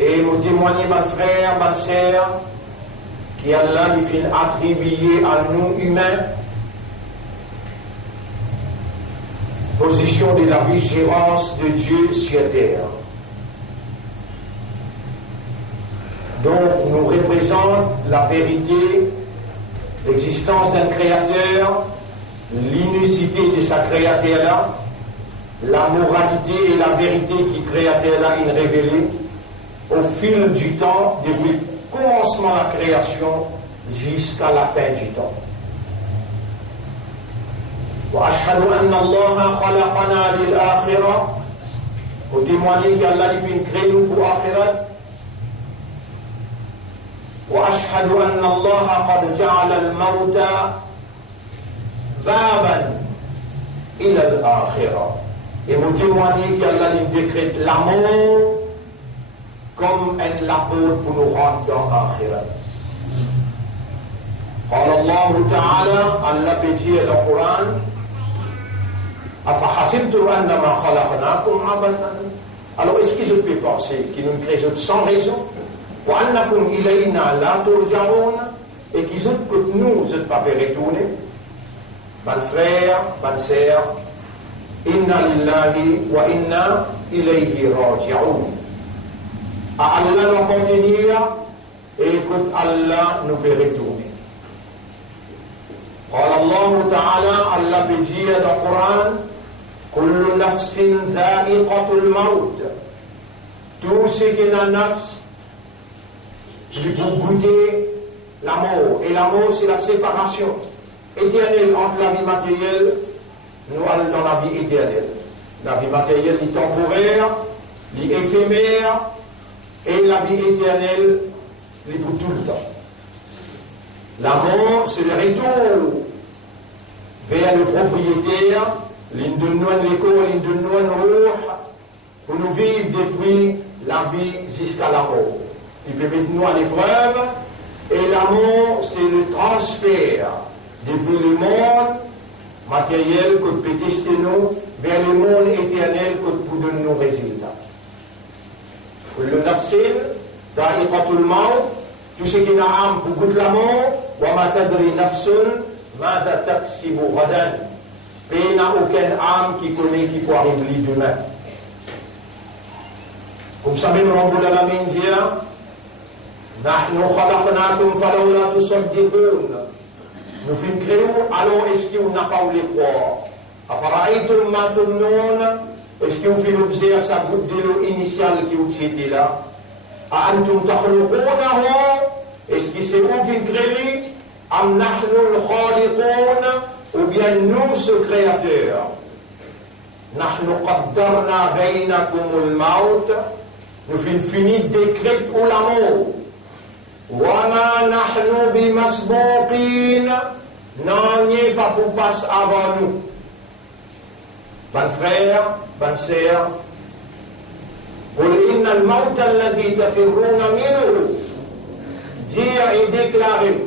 Et nous témoignons, mes frères, mes sœurs, qu'Allah lui fait attribuer à nous humains position de la vigilance de Dieu sur terre. Donc, nous représente la vérité, l'existence d'un créateur, l'unicité de sa créateur-là, la moralité et la vérité qui créateur-là est révélée au fil du temps, depuis le commencement de la création jusqu'à la fin du temps. وأشهد أن الله خلقنا للآخرة وتمواني qu'Allah lui fait créer nous pour l'آخرة وأشهد أن الله قد جعل الموت بابا إلى الآخرة et nous témoignons qu'Allah lui décrète l'amour comme la porte pour nous rendre dans l'آخرة. قال الله تعالى الله بيجي dans le Coran أفحسبتم أنما خلقناكم عبثا. Alors est-ce que je peux penser qu'ils nous créent sans raison وأنكم إلينا لا ترجعون et qu'ils ont que nous ne pas retourner. Mes frères, mes sœurs, inna lillahi wa inna ilayhi raji'un. À Allah nous appartenir et que Allah nous peut retourner. قال الله تعالى الله بيجي dans le Coran كل نفس ذائقة الموت. Tout ce qui est dans nafs, il faut goûter la mort. Et la mort, c'est la séparation éternelle entre la vie matérielle, nous allons dans la vie éternelle. La vie matérielle est temporaire, est éphémère, et la vie éternelle est pour tout le temps. La mort, c'est le retour vers le propriétaire, l'indunouan l'école, l'indunouan rouh, pour nous vivre depuis la vie jusqu'à la mort. Il peut mettre nous à l'épreuve, et la mort, c'est le transfert depuis le monde matériel que peut tester nous vers le monde éternel que pour donner nos résultats. Le nafsin, da'iqatul maut, tout ce qui n'a âme pour goûter la mort, wa ma tadri nafsun, ma taksibu ghadan. Et il n'a aucune âme qui connaît qui peut arriver demain. Comme ça même Rabbul Alamin dit, Nahnu khalaqnakum falawla tusaddiqun. Nous fîmes créer, alors est-ce que vous n'avez pas voulu croire? Afara'aytum ma tumnun. Est-ce que vous faites observer sa goutte de l'eau initiale qui vous était là? A antum takhluqunahu. Est-ce que c'est vous qui créez? Am nahnu al-khaliqun. Ou bien nous, ce créateur? Nahnu qaddarna baynakum al-maut. Nous fini décret pour l'amour. Wa ma nahnu bimasbuqin. Non, n'y pas pour passer avant nous. Ban frère, ban sœur, قل إن الموت الذي تفرون منه. Dire et déclarer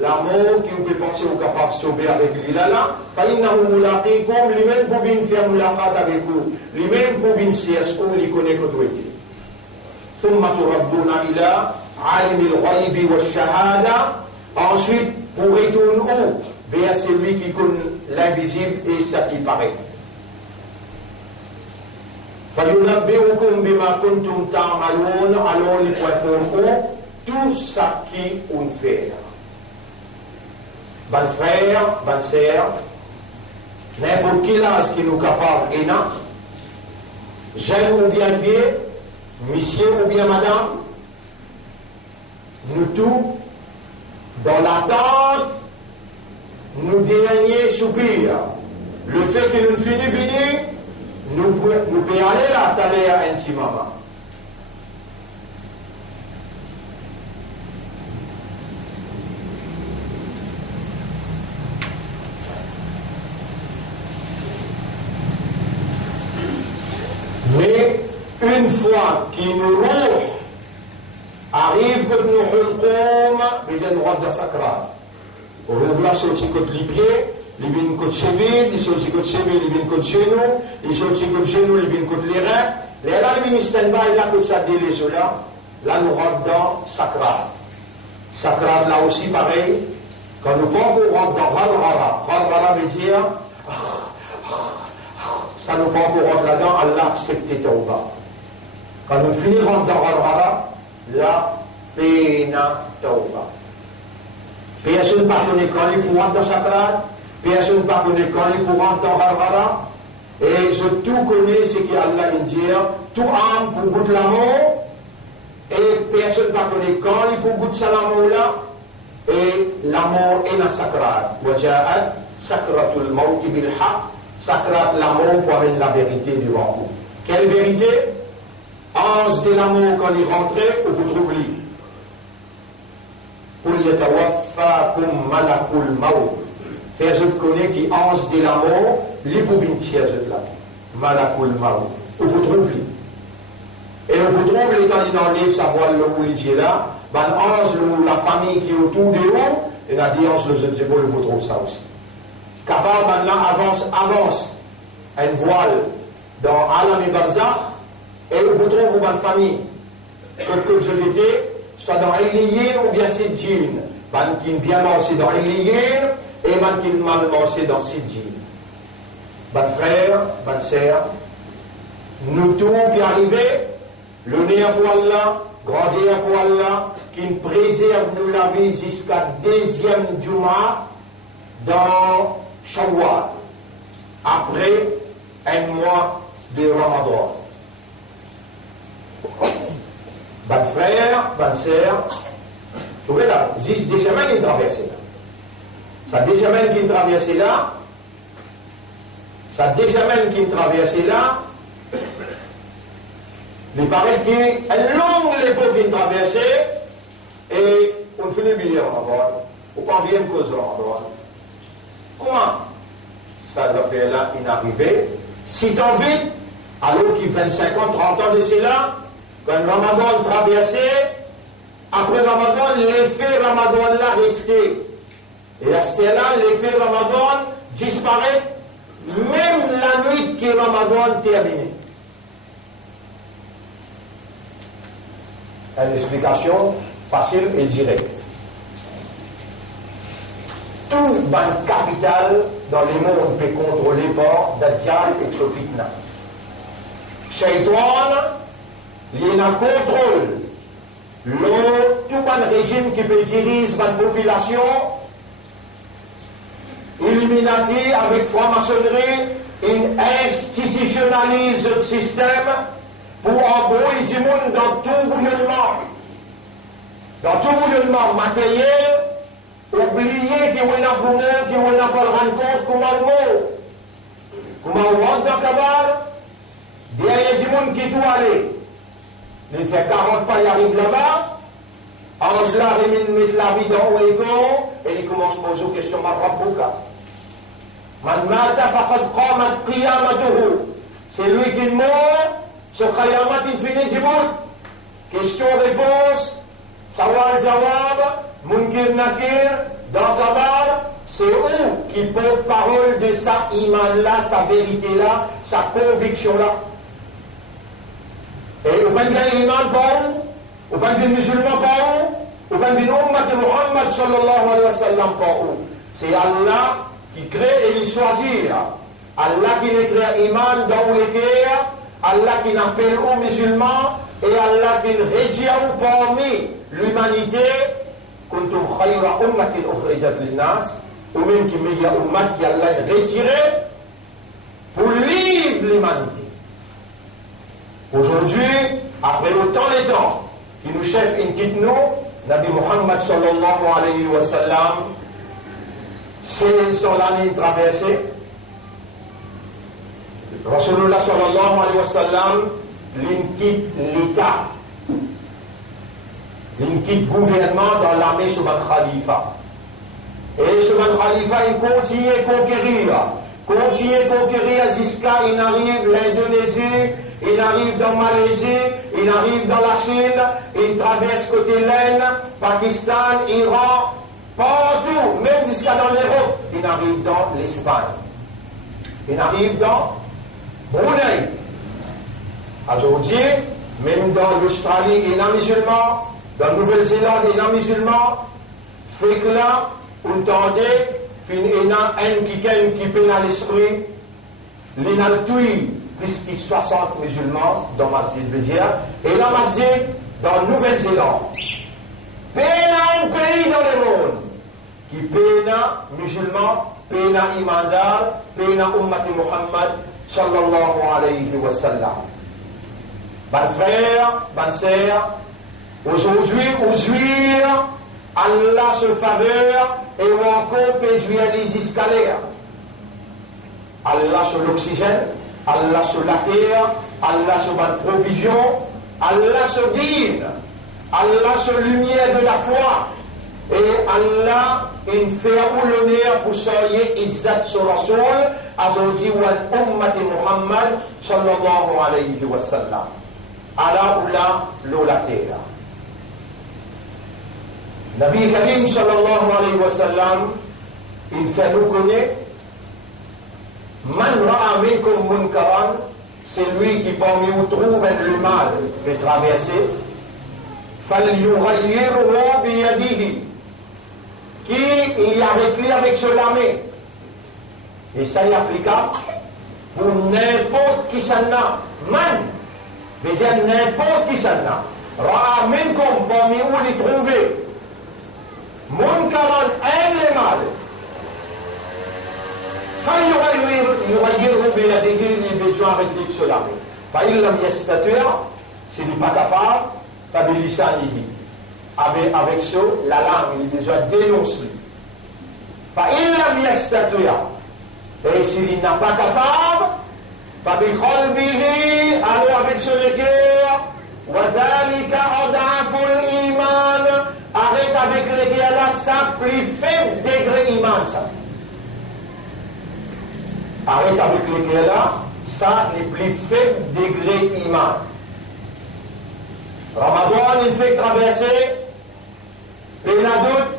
la mort qui vous peut penser au capable de sauver avec lui là, فإنه ملاقيكم lui-même pour bien faire mulaqat avec vous, lui-même pour bien chercher où il connaît votre été. ثم تردون إلى عالم الغيب والشهادة. Ensuite, pour retourner où? Vers celui qui connaît l'invisible et ce qui paraît. فَيُنَبِّئُكُمْ بِمَا كُنْتُمْ تَعْمَلُونَ. Alors les points forts, tout ça qui on fait. Ban frère, ban sœur, n'importe quel âge qui nous capable et non, jeune ou bien vieux, monsieur ou bien madame, nous tous, dans l'attente, nous derniers soupirs. Le fait que nous finissons venir, nous pouvons aller là, t'aller intimement. Mais une fois qu'il nous roule, arrive que nous hulqom, il y a une route de sacra. On roule sur le côté du pied, il vient côté cheville, il sur le côté cheville, il vient côté genou, il sur le côté genou, il vient côté les reins. Les reins, ils viennent stand-by là, que ça délai cela. là nous rentrons dans Sakrat. Sakrat, là aussi pareil, quand nous rentrons dans Radhara, Radhara veut dire, ça nous prend pour rentrer là-dedans, Allah accepte Tauba. Quand nous finirons dans Radhara, là, Pena Tauba. Personne ne peut connaître quand il pour rentrer dans Sakrat, personne ne peut connaître quand il pour rentrer dans Radhara, et je tout connais ce qu'Allah dit, tout âme pour goûter l'amour, et personne ne peut connaître quand il pour goûter l'amour là, et l'amour est dans Sakrat. Waja'at Sakratul Mawti bil Haq, Sakrat l'amour pour amener la vérité devant vous. Quelle vérité? Ange de l'amour quand il rentrait, ou vous trouvez lui. Qul yatawaffakum malakul maut. Faire je connais qui ange de l'amour, li pour une tiers de là. Malakul maut. Ou vous trouvez lui. Et on vous trouve les quand il enlève sa voile le policier là, ben ange la famille qui est autour de vous, et la dit ange le je ne sais pas, vous trouve ça aussi. Capable maintenant avance une voile dans Alam et Barzakh, et vous trouvez une famille, que je l'étais, soit dans Eliyin ou bien Sidjin. Ben qui bien lancé dans Eliyin, et ben qui mal lancé dans Sidjin. Ben frère, ben sœur, nous tous qui arrivons, le nez pour Allah, grandir pour Allah, qui nous préserve nous la vie jusqu'à deuxième Juma dans Shawwal, après un mois de Ramadan. Bonne frère, bonne sœur, vous voyez là, juste des semaines qui traversent là. Ça des semaines qui traversent là, ça des semaines qui traversent là, il paraît qu'il y a une longue époque qui traversent et on finit bien Ramadan, ou pas bien cause Ramadan. Comment ça affaire-là est arrivé? Si t'en vite, alors qu'il fait 50, 30 ans de cela, quand Ramadan traversait, après Ramadan, l'effet Ramadan là resté. Et à ce là, l'effet Ramadan disparaît, même la nuit que Ramadan terminé. Une explication facile et directe. Tout ban capital dans le monde peut contrôler par Dajjal et Fitna. Shaitan, il y a un contrôle. Tout ban régime qui peut diriger la population, Illuminati avec franc-maçonnerie, il institutionnalise le système pour embrouiller du monde dans tout bouillonnement. Dans tout bouillonnement matériel, oublier qu'il y a un bonheur, qu'il y a un rencontre, comment on mot. Comment on rentre dans le cabal, derrière du monde qui doit aller. Il fait 40 pas, il arrive là-bas, Ange là, il met la vie dans les gants, et il commence à poser des questions à Rabbuka. Man mata faqad qamat qiyamatuhu. C'est lui qui est mort, ce Qayamat il finit du monde. Question-réponse, Sawal Jawab, Munkir Nakir, dans Kabal, c'est eux qui portent parole de sa iman-là, sa vérité-là, sa conviction-là. Et au ben d'un iman par où, au ben d'un musulman par où, au ben d'une ummat de Muhammad sallallahu alayhi wa sallam par où. C'est Allah qui crée et il choisit. Allah qui ne crée iman dans les cœurs, Allah qui n'appelle aux musulmans, et Allah qui retire parmi l'humanité, kuntum khayra ummatin ukhrijat linnas, ou même qui meilleure ummat qui Allah a retiré pour livrer l'humanité. Aujourd'hui, après autant de temps, qui nous chef une quitte nous, Nabi Muhammad sallallahu alayhi wa sallam, c'est son année traversée. Rasulullah sallallahu alayhi wa sallam, l'inquiète l'État, l'inquiète gouvernement dans l'armée sous le Khalifa. Et sous le Khalifa, il continue à conquérir jusqu'à il arrive l'Indonésie, il arrive dans Malaisie, il arrive dans la Chine, il traverse côté l'Inde, Pakistan, Iran, partout, même jusqu'à dans l'Europe, il arrive dans l'Espagne. Il arrive dans Brunei. Aujourd'hui, même dans l'Australie, il y a des musulmans, dans la Nouvelle-Zélande, il y a des musulmans, fait que là, on tendait, il y a un qui peine à l'esprit, il y a plus de 60 musulmans dans le masjid Bédia, et la masjid dans la Nouvelle-Zélande. Peine à un pays dans le monde qui peine à musulmans, peine à imandar, peine à ummati Muhammad sallallahu alayhi wa sallam. Mes frères, mes sœurs, aujourd'hui, Allah se faveur et encore peut jouer les escaliers. Allah sur l'oxygène, Allah sur la terre, Allah sur la provision, Allah sur dîne, Allah sur lumière de la foi. Et Allah, il fait l'honneur pour soyez Izzat sur Rasoul, Azodi wa ummati Muhammad sallallahu alayhi wa sallam. Allah oula l'olatea. Nabi Karim sallallahu alayhi wa sallam, il fait nous connaître. Man ra'a minkum munkaran, c'est lui qui parmi vous trouve le mal de traverser. Falyughayyirhu biyadihi, qui y a réglé avec cela main. Et ça est applicable pour n'importe qui s'en a. Man, veut dire n'importe qui s'en a. Ra'a minkum, parmi vous les trouver. Munkaran, le mal. فَيُغَيِّرْهُ بِيَدِهِ, il a besoin avec cela. فَإِنْ لَمْ يَسْتَطِعْ, s'il n'est pas capable, فَبِلِسَانِهِ, avec ce, la langue, il a besoin de dénoncer. فَإِنْ لَمْ يَسْتَطِعْ, et s'il n'est pas capable, فَبِقَلْبِهِ, alors avec ce le cœur, وَذَلِكَ أَضْعَفُ الْإِيمَانِ, arrête avec le cœur là, ça plus faible degré iman, ça. Arrête avec le cœur là, ça n'est plus faible degré iman. Ramadan, il fait traverser, peine à doute,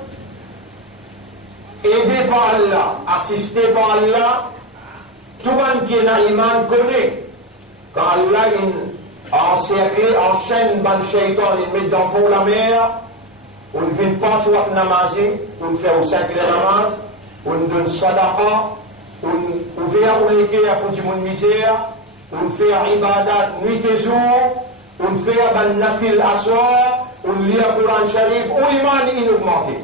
aidé par Allah, assisté par Allah, tout le monde qui est dans l'iman connaît. Quand Allah encercle, enchaîne ban shaitan, il met dans le fond la mer, on ne vient pas tout à namazi, on fait au 5 les namaz, on donne sadaqa, on ouvert ou les cœurs pour du monde misère, on fait ibadat nuit et jour, on fait un nafil assoir, on lit le Coran Sharif, ou l'iman il augmenté.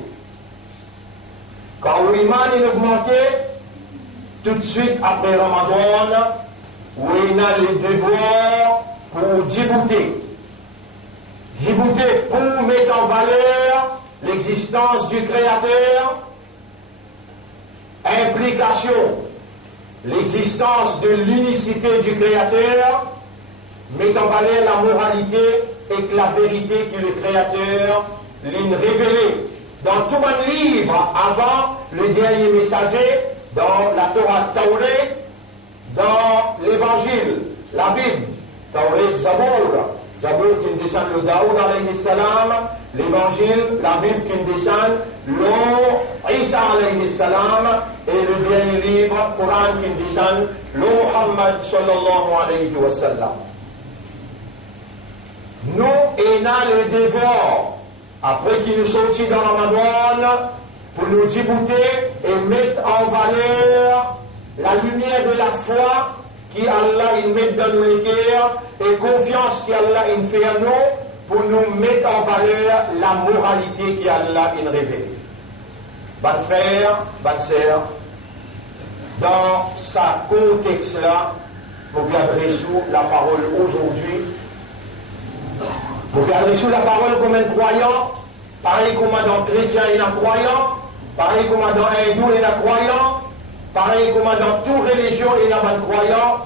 Quand l'iman il augmenté, tout de suite après Ramadan, où il a les devoirs pour Djibouti. Djibouti pour mettre en valeur l'existence du Créateur, implication, l'existence de l'unicité du Créateur, met en valeur la moralité et la vérité que le Créateur l'a révélé dans tout mon livre avant le dernier messager, dans la Torah Tauré, dans l'Évangile, la Bible, Tauré Zabour, Zabour qui descend le Daoud alayhi salam, l'Évangile, la Bible qui descend le Isa alayhi salam, et le dernier livre, Coran qui descend le Muhammad sallallahu alayhi wa sallam. Nous, on a le devoir, après qu'il nous sortit dans Ramadan, pour nous débouter et mettre en valeur la lumière de la foi qui Allah il met dans nos cœurs et confiance qu'Allah il fait à nous pour nous mettre en valeur la moralité qu'Allah il révèle. Bonnes frères, bonnes sœurs, dans ce contexte-là, pour garder sous la parole aujourd'hui, pour garder sous la parole comme un croyant, pareil comme dans chrétien et un croyant, pareil comme dans hindou et un croyant, pareil comme dans toute religion et un croyant,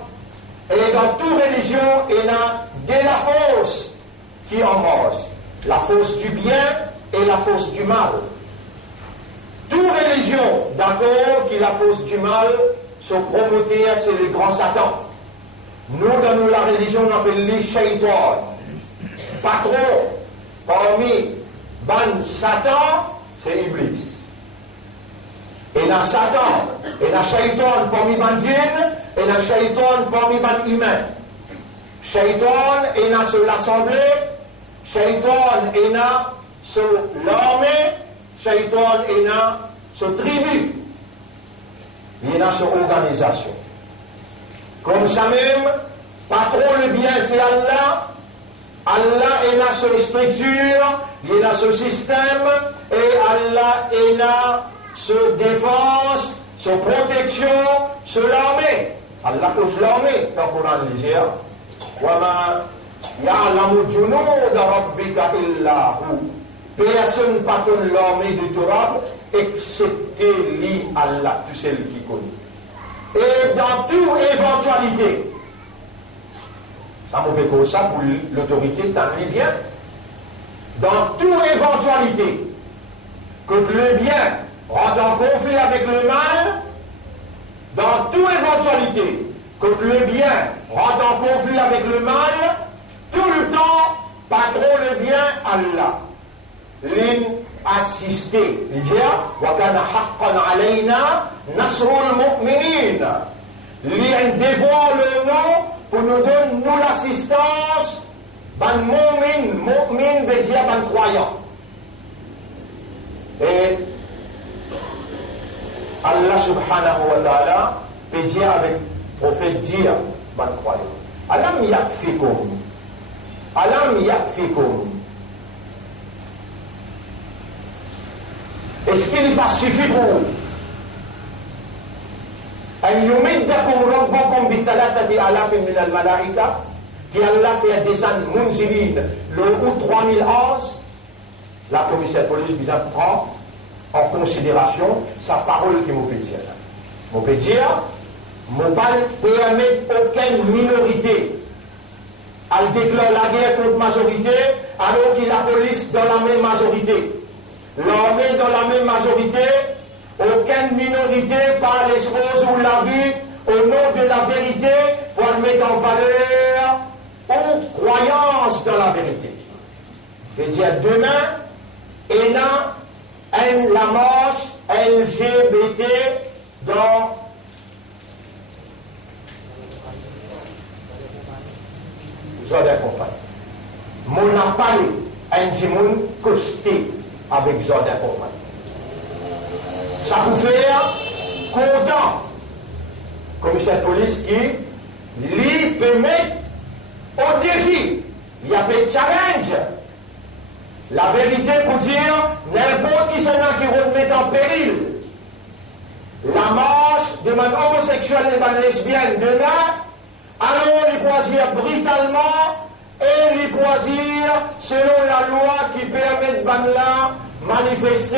et dans toute religion il y a de la force qui en mange, la force du bien et la force du mal. Toute religion, d'accord, qui est la force du mal, son promoteur, c'est le grand Satan. Nous, dans la religion, on appelle les shaitans. Patron, parmi ban Satan, c'est Iblis. Et dans Satan, et dans shaitan parmi ban djinn, et dans shaitan parmi ban humain. Shaitan est dans l'assemblée, Shaitan est dans l'armée, Shaitan est dans la tribu, il est dans son organisation. Comme ça même, patron le bien c'est Allah, Allah est dans sa structure, il est dans ce système, et Allah est dans sa défense, sa protection, sa l'armée. Allah cause l'armée, dans le Coran il dit, وَمَا يَعْلَمُ جُنُودَ رَبِّكَ إِلَّا هُ. Personne pas connaît l'armée de Torah, excepté lui, Allah, tout celui qui connaît. Et dans toute éventualité, ça me fait comme ça pour l'autorité, t'en es bien. Dans toute éventualité, que le bien rentre en conflit avec le mal, dans toute éventualité, que le bien rentre en conflit avec le mal, tout le temps, patron le bien, Allah. L'assister. Il dit, وَكَانَ حَقًّا عَلَيْنَا نَصْرُ الْمُؤْمِنِينَ. Il dévoile le nom pour nous donner nous l'assistance, ban mu'min veut dire ban croyant. Et Allah subhanahu wa ta'ala peut dire avec le prophète dire ban croyant. Alam yakfikum. Alam yakfikum. Est-ce qu'il n'est pas suffi pour vous? أن يمدكم ربكم بثلاثة آلاف من الملائكة qui Allah fait descendre Munzilin le août 3011, la commissaire de police prend en considération sa parole qui m'a peut dire. M'a peut dire, m'a pas permettre aucune minorité à déclarer la guerre contre majorité alors qu'il la police dans la même majorité. L'armée dans la même majorité, aucune minorité par les choses ou la vie au nom de la vérité pour le mettre en valeur ou croyance dans la vérité. Je veux dire, demain, il y a la marche LGBT dans Zodé Compagnie. Mon a parlé, un djimoun costé avec Zodé Compagnie. Ça vous fait content. Commissaire de police qui lui permet au défi. Il y a des challenges. La vérité pour dire n'importe qui s'en a qui remet en péril. La marche de man homosexuelle et man lesbienne demain, alors les choisir brutalement et les choisir selon la loi qui permet de man là manifester.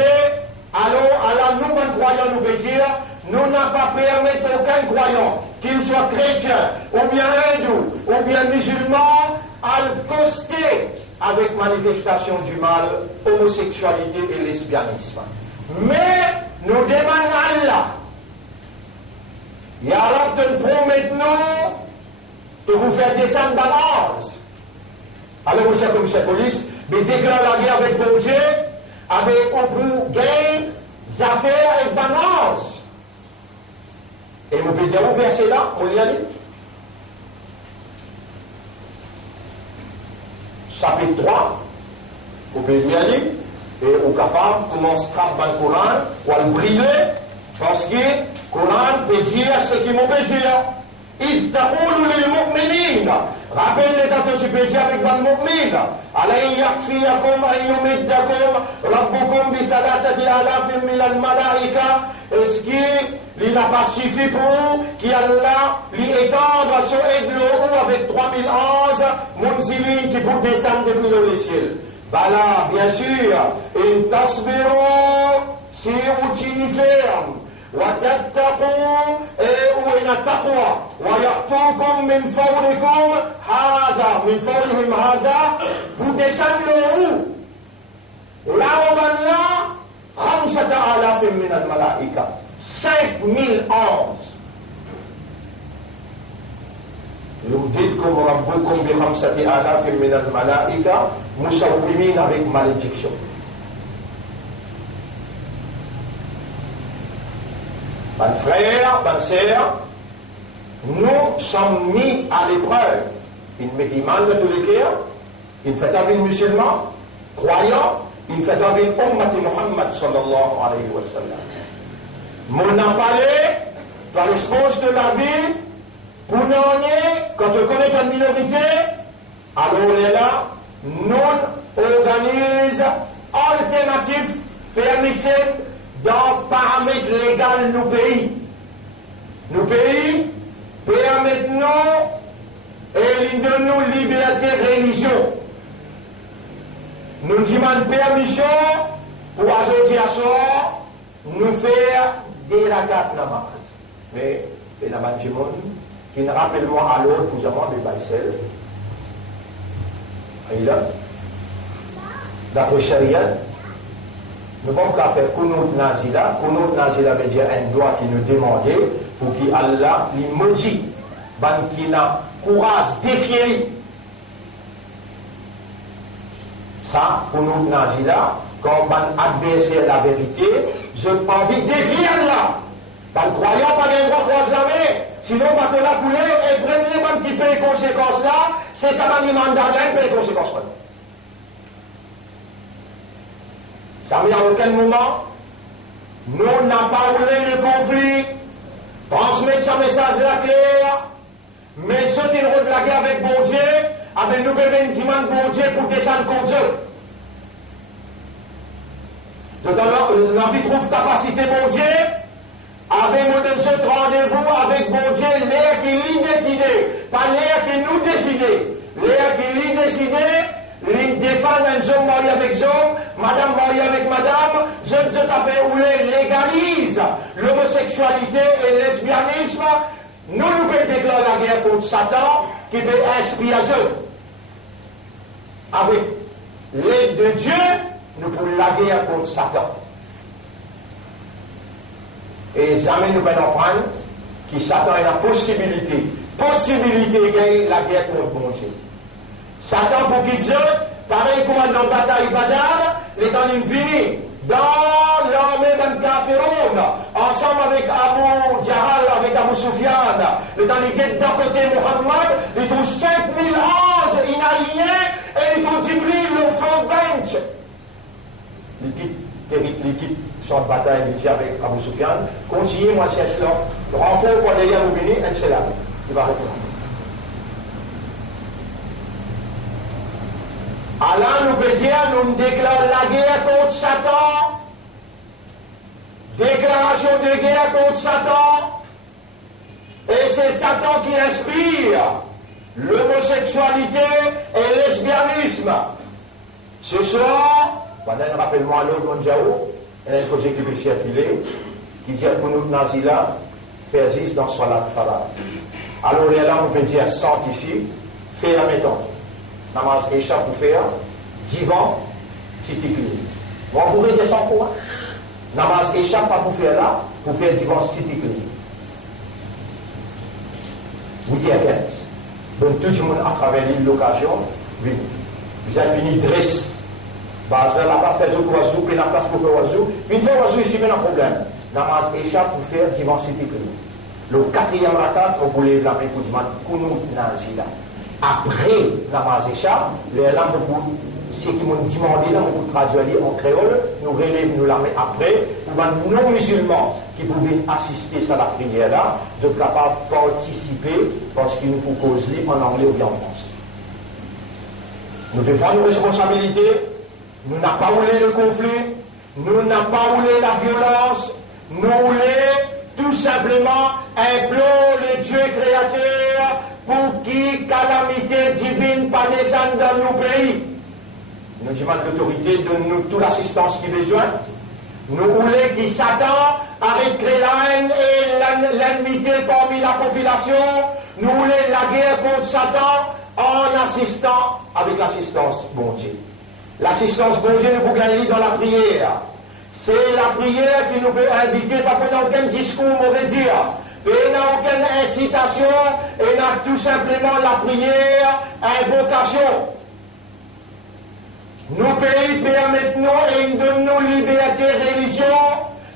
Alors, à la nous, croyants, nous veut dire, nous n'avons pas permis aucun croyant, qu'il soit chrétien, ou bien hindou, ou bien musulman, à le coster avec manifestation du mal, homosexualité et lesbianisme. Mais, nous demandons à Allah, Ya Rab, de nous promettre nous, de vous faire descendre dans l'anse. Alors, monsieur le commissaire de police, mais déclare la guerre avec bon Dieu, avec au bout gain, affaires et bananes. Et vous pouvez dire où verset là, on y aller. Chapitre 3, vous pouvez y aller, et au capable, commence à dans le Coran, ou à le brûler, parce que le Coran peut dire ce qu'il peut dire. إذ تقول للمؤمنين rappelle-les dans ce péché avec le mu'min ألن يكفيكم أن يمدكم ربكم بثلاثة آلاف من الملائكة. Est-ce qu'il n'a pas suffi pour vous qu'Allah lui étendre son aigle avec 3011 munzilin qui pour descendre depuis le ciel? Voilà, bien sûr, in tasbiru si vous t'y ferme. وتتقوا وإن التقوى ويأتوكم من فوركم هذا من فورهم هذا vous descendez où là au bas 5000 من الملائكة 5000 anges. يمددكم ربكم ب5000 من الملائكة مسومين avec malédiction. Mes frères, mes sœurs, nous sommes mis à l'épreuve. une musulmane de tous les cas, une fait avec musulman, croyant, une fait avec Ummati Muhammad sallallahu alayhi wa sallam. Mon a parlé par l'espace de la vie, pour nous, quand on connaît une minorité, alors on est là, nous organisons alternatifs permissibles dans paramètres légaux de nos pays. Nos pays permettent nous et de nous liberté de religion. Nous demandons permission pour ajouter à ça, nous faire des rakat namaz. Mais il y a des gens qui ne rappellent moi à l'autre pour avoir des baïsels. Et là, d'après Sharia, nous ne pouvons pas faire Kunut Nazila. Kunut Nazila veut dire un droit qui nous demandait pour qu'Allah lui maudit, qui n'a courage défier. Ça, Kunut Nazila, quand on adversaire la vérité, je n'ai pas envie de défier Allah. Dans le croyant, pas de droit croise la main. Sinon, on va la couler et le premier qui paye les conséquences là, c'est ça qui mandat qui paye les conséquences là. Ça veut dire à aucun moment, nous n'avons pas roulé le conflit, transmettre ce message là clair, mais sauter le rôle de la guerre avec bon Dieu, avec nous bébés une demande bon Dieu pour descendre contre Dieu. Donc, l'envie trouve capacité bon Dieu, avec mon de rendez-vous avec bon Dieu, l'air qui lui décidé, pas l'air qui nous décidé, l'air qui lui décidé, lui défendre un homme marié avec homme, madame mariée avec madame, je t'appelle où les légalise l'homosexualité et le lesbianisme, nous pouvons déclarer la guerre contre Satan qui peut inspirer eux. Avec l'aide de Dieu, nous pouvons la guerre contre Satan. Et jamais nous allons prendre que Satan a la possibilité de gagner la guerre contre mon Dieu. Satan pour qu'il dise, pareil comme dans la bataille Badar, les temps infinis, dans l'armée d'un Kafiroun, ensemble avec Abu Jahal, avec Abu Sufyan, les temps ils guettent d'un côté Muhammad, ils trouvent 5000 anges inalignés, et ils trouvent Jibril au front bench. L'équipe sur la bataille avec Abu Sufyan, continuez moi c'est cela, renfort pour derrière nous venir, et c'est là, il va répondre. Allah nous peut dire, nous déclarons la guerre contre Satan, déclaration de guerre contre Satan, et c'est Satan qui inspire l'homosexualité et le lesbianisme. Ce soir, rappelle-moi à l'autre Mondiao, il y a un projet qui peut circuler, qui dit pour nous, Nazila, faire 10 dans Salat Farad. Alors là, on peut dire 100 ici, faire la méthode. Namaz Isha pour faire divan, cité clinique. Vous pourrez dire 100 quoi? Namaz Isha pas pour faire là, pour faire divan, cité clinique. Vous dites à 15. Donc tout le monde à travers l'occasion, vous avez fini dresse. Bah, je n'ai pas fait oiseau, puis la place pour faire oiseau. Une fois oiseau ici, mais il y a un problème. Namaz Isha pour faire divan, cité clinique. Le 4e rakat, on voulait la main pour dire Kunut Nazila. Après Namaz Isha, les langues, ceux qui m'ont demandé, là, on traduit en créole, nous relèvons nous la main après, pour les non-musulmans qui pouvaient assister à la prière là, de capables de participer, parce qu'il nous faut cause en anglais ou bien en français. Nous devons prendre nos responsabilités, nous n'avons pas roulé le conflit, nous n'avons pas roulé la violence, nous voulons tout simplement implorer le Dieu créateur pour qui calamité divine pas descendre dans nos pays. Nous demandons l'autorité de nous toute l'assistance qui est besoin. Nous voulons que Satan arrête la haine et l'ennemité parmi la population. Nous voulons la guerre contre Satan en assistant avec l'assistance bon Dieu. L'assistance bon Dieu nous gagner dans la prière. C'est la prière qui nous peut inviter, pas qu'on n'a aucun discours mauvais dire. Et n'a aucune incitation, et n'a tout simplement la prière, invocation. Nos pays permettent nous et nous donnent nos libertés religion.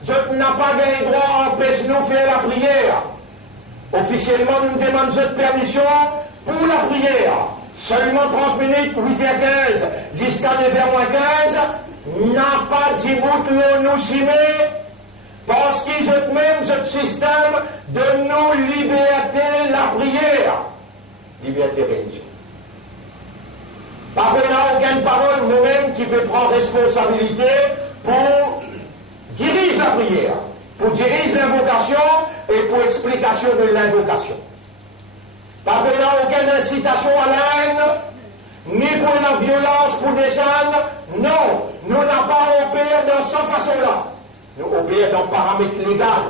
Je n'ai pas de droit empêche nous faire la prière. Officiellement, nous demandons cette permission pour la prière. Seulement 30 minutes, 8h15, jusqu'à 9h15, n'a pas dit bout nous chimé, parce qu'ils ont même ce système de nous liberté la prière. Liberté religieuse. Par contre, n'a aucune parole nous-mêmes qui peut prendre responsabilité pour diriger la prière, pour diriger l'invocation et pour explication de l'invocation. Par contre, n'a aucune incitation à la haine, ni pour la violence, pour descendre. Non, nous n'avons pas opéré dans cette façon-là. Nous opérons dans le paramètre légal.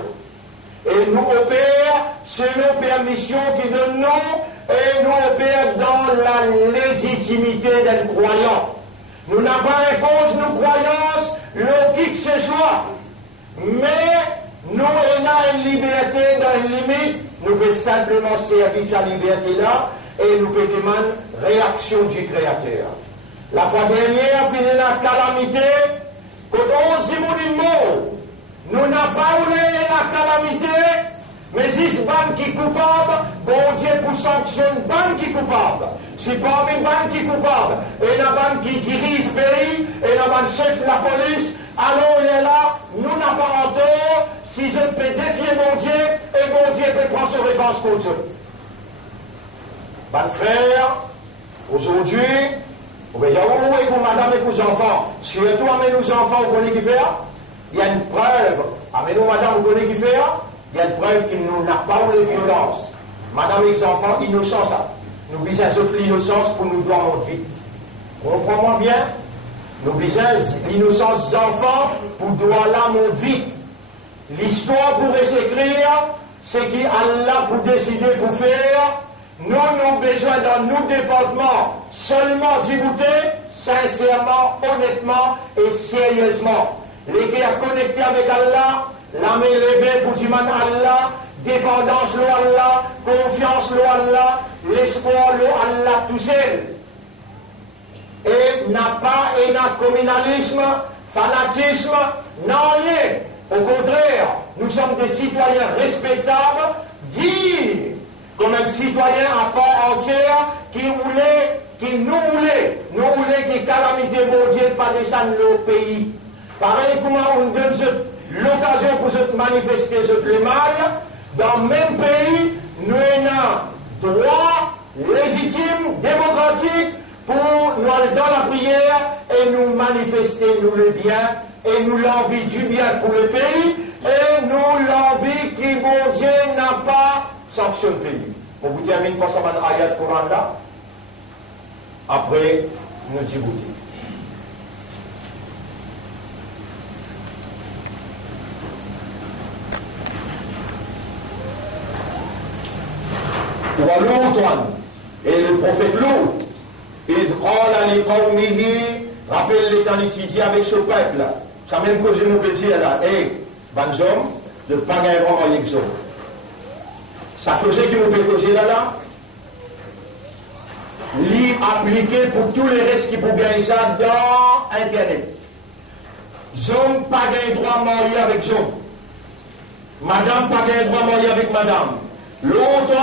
Et nous opérons selon permission qui donne nous, et nous opérons dans la légitimité d'un croyant. Nous n'avons pas imposé nos croyances, le qui que ce soit. Mais nous avons une liberté dans une limite. Nous pouvons simplement servir sa liberté-là et nous pouvons demander réaction du Créateur. La fois dernière, fini la calamité, quand on se dit mot, nous n'avons pas eu la calamité, mais si c'est ban qui est coupable, bon Dieu pour sanctionner ban qui est coupable. Si parmi ban qui est coupable, et la ban qui dirige le pays, et la ban chef de la police, alors il est là, nous n'avons pas en tort, si je peux défier mon Dieu, et mon Dieu peut prendre son revanche contre eux. Ban frère, aujourd'hui, vous voyez où est vous madame et vos enfants, surtout avec nos enfants, vous connaissez qui fait? Il y a une preuve, avec nous madame, vous connaissez qui fait? Il y a une preuve qu'il n'a pas eu de violence. Madame et les enfants, innocents, ça. Nous visons l'innocence pour nous donner notre vie. Vous comprenez bien? Nous visons l'innocence des enfants pour doit là notre vie. L'histoire pourrait s'écrire, c'est qu'Allah pour décider pour faire. Nous avons besoin dans nos départements seulement d'ybouter, sincèrement, honnêtement et sérieusement. Les guerres connectées avec Allah, l'âme élevée pour dire Allah, dépendance le Allah, confiance le Allah, l'espoir le Allah tout seul. Et n'a pas un communalisme, fanatisme, non rien. Au contraire, nous sommes des citoyens respectables, dignes, comme un citoyen à part entière qui nous voulait que calamité mondiale pas descendre le pays. Pareil comment on donne l'occasion pour se manifester le mal, dans le même pays, nous avons droit légitime, démocratique, pour nous aller dans la prière et nous manifester nous le bien, et nous l'envie du bien pour le pays, et nous l'envie que mon Dieu n'a pas sanctionné le pays. On vous termine par ça, ayat Coran là. Après, nous disons. Et le prophète Loup, il rappelle l'éternité avec ce peuple. Ça même que je nous peux dire là, Banzom, de ne pas gagner vraiment l'exode. Ça cause qui nous peut causer là, l'y appliquer pour tous les restes qui peuvent gagner ça dans Internet. Zom pas gagner droit à marier avec Zom. Madame pas gagner droit à marier avec madame. L'autre,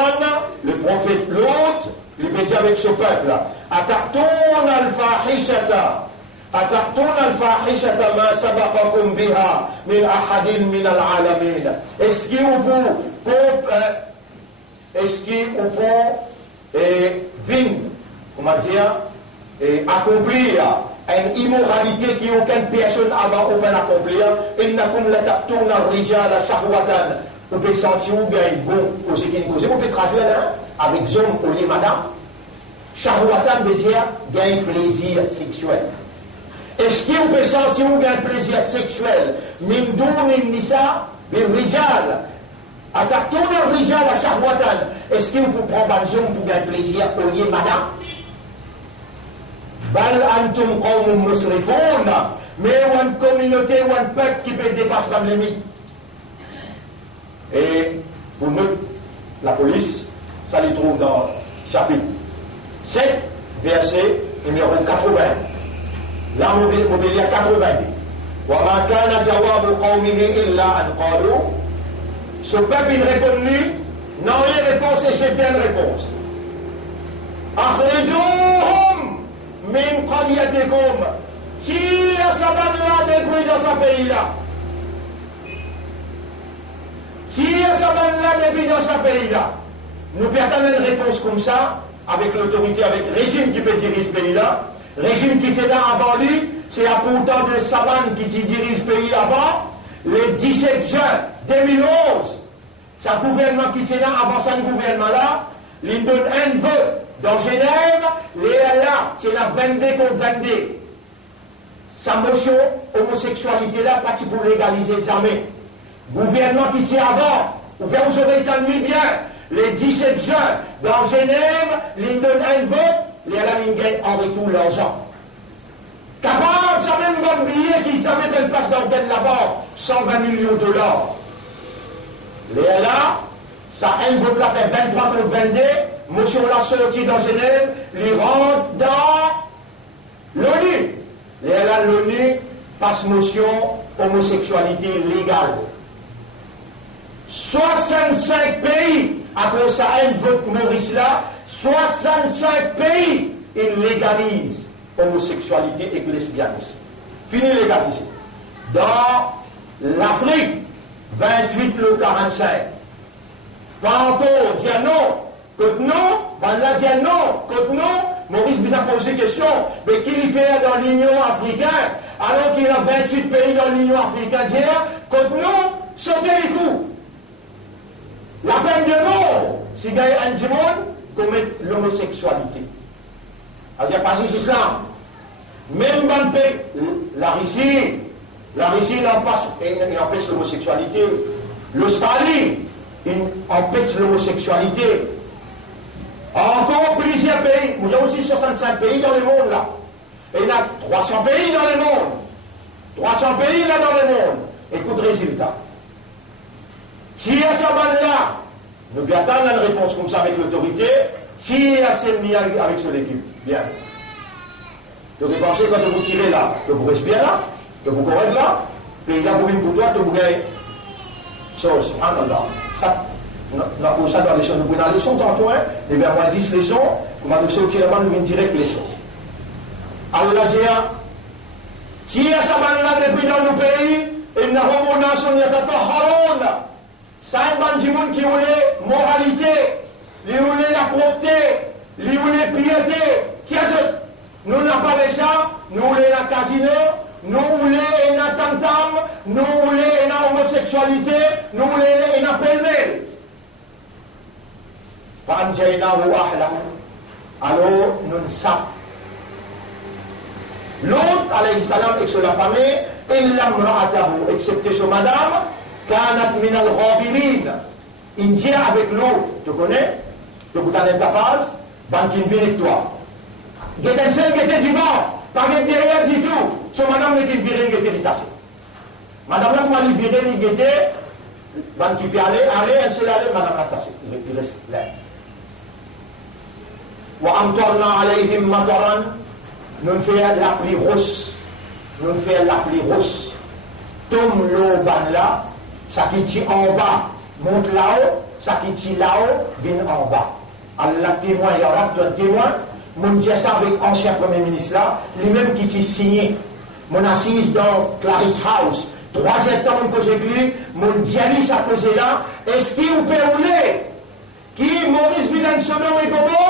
le prophète l'autre, il peut dire avec ce peuple, Ataktoun al-fahishata, ma sabaqakum biha min ahadin min al-alamin. Est-ce qu'il vous peut comment dire, accomplir une immoralité qui aucune personne avant ne peut accomplir? Innakum la taqtoun al-rijala shahwatan. Vous pouvez sentir ou bien bon, vous pouvez traduire là, avec homme au lieu madame. Shahwatan veut dire gain plaisir sexuel. Est-ce que vous pouvez sentir ou bien plaisir sexuel? Min doun nisa bil rijal. Ataktoun al rijal à shahwatan. Est-ce que vous pouvez prendre un homme pour gagner plaisir au lieu madame? Bal antum qawmun musrifun. Mais une communauté ou un peuple qui peut dépasser la limite. Et pour nous, la police, ça les trouve dans chapitre 7, verset numéro 80. Là, on veut lire 80. وَمَا كَانَ جَوَابُ قَوْمِهِ إِلَّا أَنْ قَالُوا. Ce peuple, il répond lui, non, il réponse et c'est bien une réponse. Akhrijuhum min qaryatikum. Tire Saban-là depuis dans ce pays-là. Tire Saban-là depuis dans ce pays-là. Nous perdons une réponse comme ça, avec l'autorité, avec le régime qui peut diriger ce pays-là. Régime qui s'est là avant lui, c'est à pourtant de Saban qui dirige ce pays avant. Le 17 juin 2011, c'est un gouvernement qui s'est là avant ce gouvernement-là. Il donne un vote dans Genève, là, c'est la 22 contre 22. Sa motion, homosexualité-là, pas pour légaliser jamais. Gouvernement qui s'est avant, vous aurez entendu bien, le 17 juin, dans Genève, il donne un vote, les Alain gagnent en retour l'argent. Capable, ça même bon billet qui jamais qu'elle passe dans quel là-bas, 120 millions de dollars. Les là, ça un vote là fait 23 contre 22, motion la sortie dans Genève, les rentre dans l'ONU. Les là, l'ONU passe motion homosexualité légale. 65 pays, après ça, un vote Maurice là, 65 pays, ils légalisent homosexualité et lesbianisme. Fini légaliser. Dans l'Afrique, 28 le 45. Tantôt, dit non, que non, ben là, dit non, que non. Maurice vous a posé question, mais qu'il y fait dans l'Union africaine, alors qu'il y a 28 pays dans l'Union africaine, dit que non, sautez les coups. La peine de mort, si il y a un démon, commet l'homosexualité. Il n'y a pas d'islam. Même dans le pays, la Russie il empêche l'homosexualité. L'Australie, il empêche l'homosexualité. Encore plusieurs pays, il y a aussi 65 pays dans le monde là. Et il y a 300 pays dans le monde. 300 pays là dans le monde. Écoute le résultat. Si à sa balle-là, nous attendons une réponse comme ça avec l'autorité, si à cette mis avec son équipe, bien. Donc vous pensez quand vous tirez là, que vous respirez là, que vous courez là, puis il y a pour toi, que vous gagnez. Ça, subhanallah. Ça, pour ça, dans les leçons, nous prenons la leçon tantôt, et bien, moi, 10 leçons, on va nous sortir là, nous venons direct leçon. Allah dit, si à sa balle-là, depuis dans nos pays, et nous avons mon nation, il y a pas ça un monde qui voulait moralité, qui voulait la propreté, qui voulait piété. Tiens, nous n'avons pas de ça, nous voulons la casino, nous voulons la tam-tam, nous voulons la homosexualité, nous voulons la pêle-mêle. Alors, nous ne savons. L'autre, alayhi salam, avec la famille, il l'a m'ra'atahu, excepté son madame, Kanat min al-ghabirin. Indien avec l'autre, tu connais? Tu connais ta base? Banque une avec toi. Gêten seul, gêten du bord. Pas de derrière du tout. Son madame n'est qu'une virée, gêten l'itassé. Madame là, comment lui virer, lui gêter? Banque qui peut aller, elle s'est allée, madame l'a tassé. Il reste là. Wa amtorna alayhim mataran. Nous faisons la pluie rousse. Nous faisons la pluie rousse. Tombe l'eau ban là. Ça qui tire en bas, monte là-haut, ça qui tire là-haut, vient en bas. Allah témoin, il y aura un témoin. Mon dit ça avec l'ancien Premier ministre là, lui-même qui s'est signé. Mon assise dans Clarice House, 3e temps que j'ai lu, mon dialyse à causer là, est-ce qu'il vous peut rouler? Qui, Maurice Villain-Sonon et Gobo?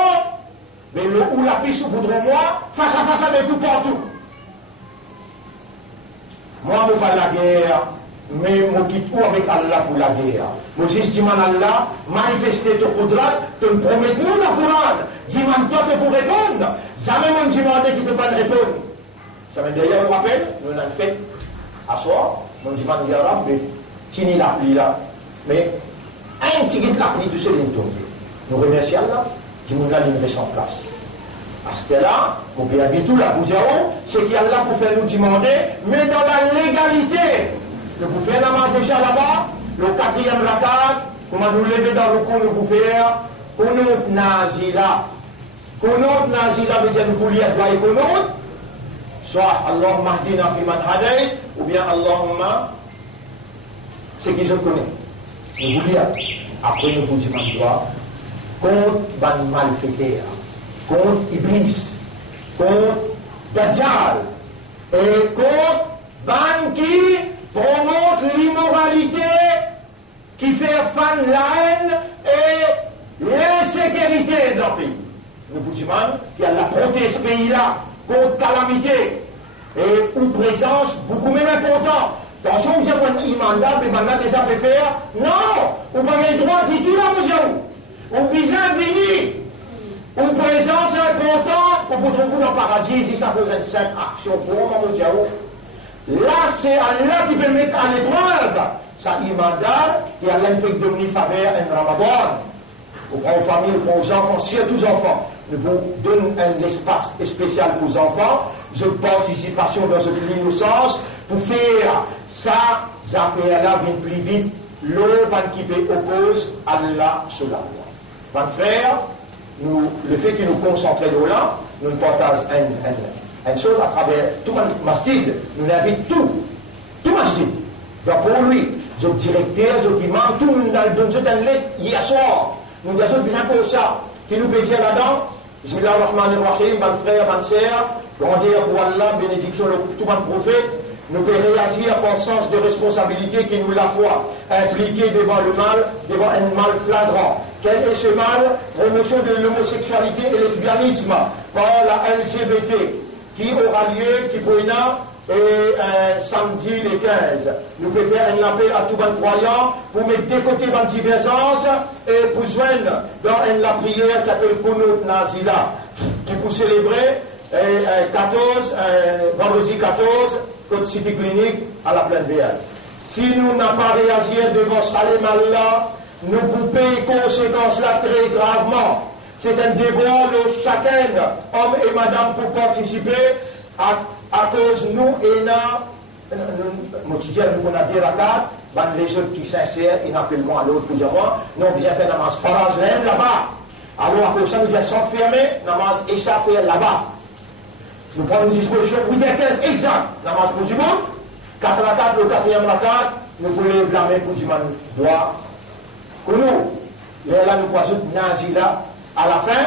Mais le ou la piste au bout de moi, face à face avec tout partout. Moi, je ne pas la guerre. Mais je quitte tout avec Allah pour la guerre. Moi, si je dis à Allah, manifester ton coudrat, te promets nous le Coran. Dis-moi, toi, tu peux répondre. Jamais mon demandé qui ne peut pas répondre. Ça veut dire, je me rappelle, nous avons fait à soir, mon demande, ya Rabbi, tini la pluie là. Mais, un petit guide la pluie, tout seul, il est tombé. Nous remercions Allah, dis-moi, là, il reste en place. Parce que là, vous pouvez habiter tout là, vous dire, c'est qu'il y a là pour faire nous demander, mais dans la légalité. Le bouffeur namaz déjà là-bas, le 4e rakat, comment nous lever dans le coup, le bouffeur, kunut nazila. Kunut nazila veut dire nous lire doigt et kunut, soit Allahumma hdina fi man hadayt, ou bien Allahumma, c'est qui je connais. Nous lire. Après nous disons doigt, contre ban malfaiteur. contre Iblis, contre Dajjal, et contre ban qui promote l'immoralité, qui fait fan la haine et l'insécurité dans le pays. Nous vous disons qu'il y a la protéger ce pays-là contre calamité et une présence beaucoup même importante. Attention, vous avez un mandat, mais maintenant, les peut faire. Non, vous n'avez pas le droit, c'est tout là, vous avez. Vous besoin de venir. Une présence importante pour vous trouver dans le paradis, si ça faisait cette action pour vous, là, c'est Allah qui peut mettre à l'épreuve. Ça, il mandat, et Allah fait devenir faveur en Ramadan. Pour prendre aux familles, pour aux enfants, surtout aux enfants. Nous vous donnons un espace spécial pour les enfants, de participation dans cette innocence, pour faire ça, ça fait là bien plus vite, l'eau qui peut opposer Allah sur la voie. Mon frère, le fait que nous concentrions là, nous partageons une chose à travers tout le masjid, nous invitons tout masjid. Donc pour lui, le directeur, le imam, tout le monde donne une lettre hier soir. Nous avons bien pour ça, qui nous peut dire là-dedans, Bismillah ar-Rahman ar-Rahim, mon frère, ma sœur, grandir pour Allah, bénédiction de tout mon prophète, nous pouvons réagir par sens de responsabilité qui nous la foi, impliqué devant le mal, devant un mal flagrant. Quel est ce mal? Promotion de l'homosexualité et lesbianisme par la LGBT, qui aura lieu, qui pourra et samedi les 15. Nous pouvons faire un appel à tous les croyants pour mettre de côté la divergence et pour joindre dans la prière qui appelle Kunut Nazila, qui pour célébrer 14, vendredi 14, côte cité clinique à la Plaine Verte. Si nous n'avons pas réagi devant Salem Allah, nous pouvons payer conséquences là très gravement. C'est un devoir de chacun, homme et madame, pour participer à cause nous et nous, nous avons dit la les autres qui s'insèrent, ils n'appellent moi à l'autre pour dire moi, nous avons bien fait namaz faraz là-bas. Alors à cause de ça, nous avons s'enfermé, namaz Isha fait là-bas. Nous prenons une disposition 8h15 exact, namaz pour du monde, 4 rakat, le 4e rakat, nous voulons blâmer pour du monde droit. Pour nous, là nous croisons Nazila à la fin,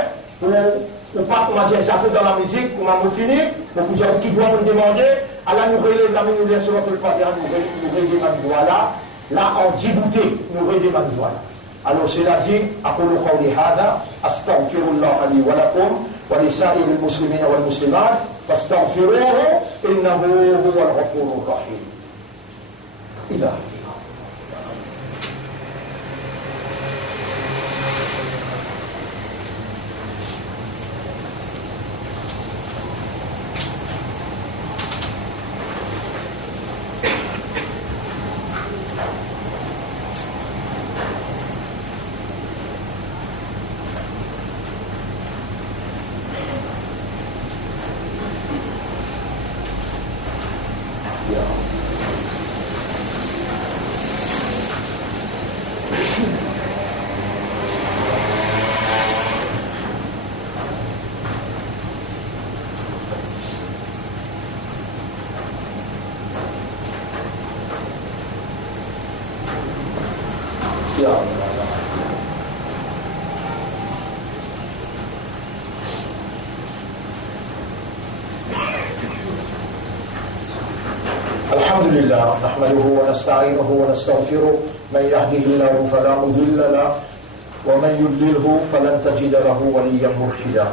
ou pas, comment dire, j'appelle dans la musique, on va nous finir, pour que qui doit nous demander, alors nous relève la main, nous laissons notre Fatiha, nous relève la doigt là en Djibouti, nous relève la doigt là. Alors cela dit, أقول قولي هذا أستغفر الله لي ولكم ولسائر المسلمين والمسلمات فاستغفروه إنه هو الغفور الرحيم. إذا الحمد لله نحمده ونستعينه ونستغفره من يهده الله فلا مضل له ومن يضلله فلن تجد له وليا مرشدا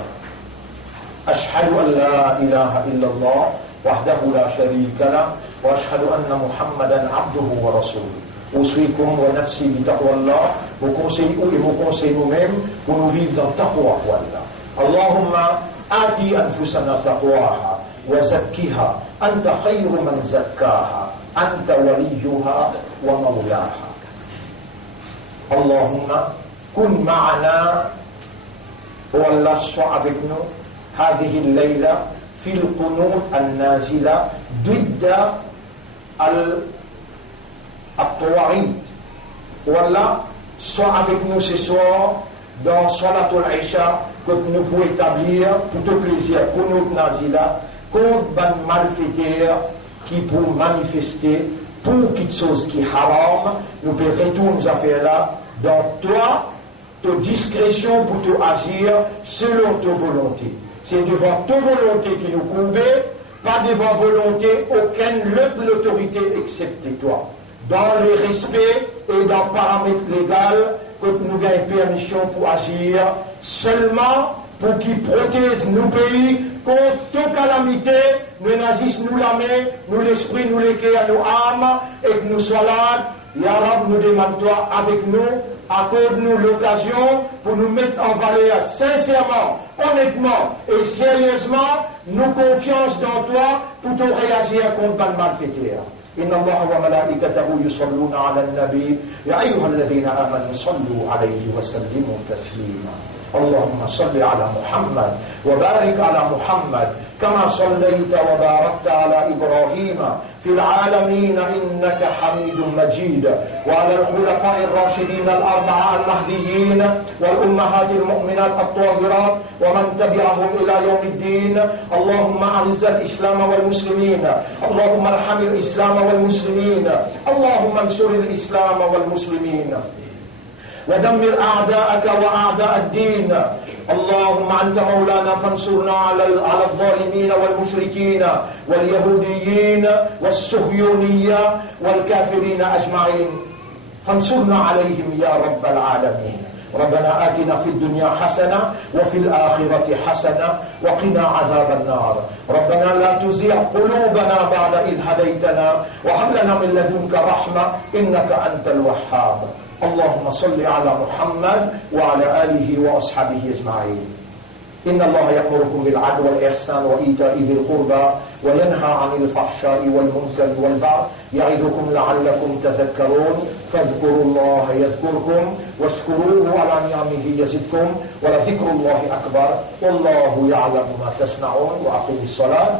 أشهد أن لا إله إلا الله وحده لا شريك له وأشهد أن محمدا عبده ورسوله أوصيكم ونفسي بتقوى الله وكونسي nous-mêmes pour nous vivre dans taqwa اللهم آتي أنفسنا تقواها وزكها أنت خير من زكاها أنت وليها ومولاها اللهم كن معنا والله soit avec nous هذه الليلة في القنوت النازلة ضد الطواغيت والله soit avec nous ce soir dans Salatul Isha que nous pouvons établir pour tout plaisir Qunut Nazila contre les malfaiteurs qui pour manifester pour quelque chose qui est haram, nous pouvons retourner nos affaires là dans ta discrétion pour te agir selon ta volonté. C'est devant ta volonté qui nous courbe, pas devant volonté aucune l'autorité excepté toi. Dans le respect et dans le paramètre légal que nous gagnons permission pour agir seulement pour qu'ils protègent nos pays contre toute calamité, nous nazis nous la main, nous l'esprit, nous l'équerre à nos âmes, et que nous soyons là. Ya Rab, nous demandons toi avec nous, accorde-nous l'occasion pour nous mettre en valeur sincèrement, honnêtement et sérieusement, nos confiances dans toi pour te réagir contre le malfaiteur. إن الله وملائكته يصلون على النبي يا أيها الذين آمنوا صلوا عليه وسلموا تسليما اللهم صل على محمد وبارك على محمد كما صليت وباركت على إبراهيم في العالمين إنك حميد مجيد وعلى الخلفاء الراشدين الأربعة المهديين والأمهات المؤمنات الطاهرات ومن تبعهم إلى يوم الدين اللهم أعز الإسلام والمسلمين اللهم ارحم الإسلام والمسلمين اللهم انصر الإسلام والمسلمين ودمر أعداءك وأعداء الدين اللهم أنت مولانا فانصرنا على الظالمين والمشركين واليهوديين والصهيونية والكافرين أجمعين فانصرنا عليهم يا رب العالمين ربنا آتنا في الدنيا حسنة وفي الآخرة حسنة وقنا عذاب النار ربنا لا تزغ قلوبنا بعد إذ هديتنا وهب لنا من لدنك رحمة إنك أنت الوهاب اللهم صل على محمد وعلى آله وأصحابه أجمعين إن الله يأمركم بالعدل والإحسان وإيتاء ذي القربى وينهى عن الفحشاء والمنكر والبغي يعظكم لعلكم تذكرون فاذكروا الله يذكركم واشكروه على نعمه يزدكم ولذكر الله أكبر والله يعلم ما تصنعون وأقم الصلاة